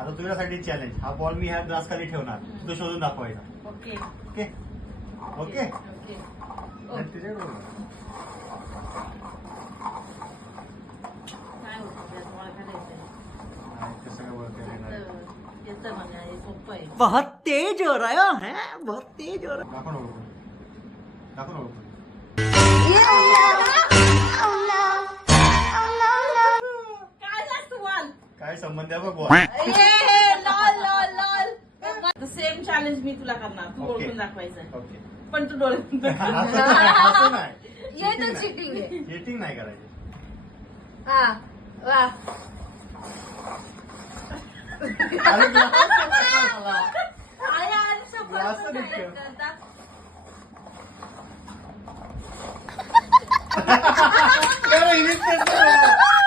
आता तुझ्यासाठी चॅलेंज. हा बॉल मी ह्या ग्लास खाली ठेवणार, तो शोधून दाखवायचा. Okay okay okay. ओके. तुझ्याकडे बघ. काय होतं त्यात मला काय द्यायचंय? नाही, कसं काय ओळखायला येणार? येतं मला, हे सोपं आहे. बहुत तेज हो रहा है, बहुत तेज हो रहा दाखव ना ओळखून. दाखव ना ओळखून. काय जास्त बॉल? काय संबंध आहे बघ ball. Lol lol lol. Same challenge मी तुला करणार, तू ओके. ओळखून दाखवायचं. ओके. पण तू डोळे असं नाही. ये तर cheating आहे. चीटिंग नाही करायची. हा वा. अरे glass पकडला मला. आया, आणि शपथ Glass तू नाही direct ठेव. करता. अरे, हिनेच केलं.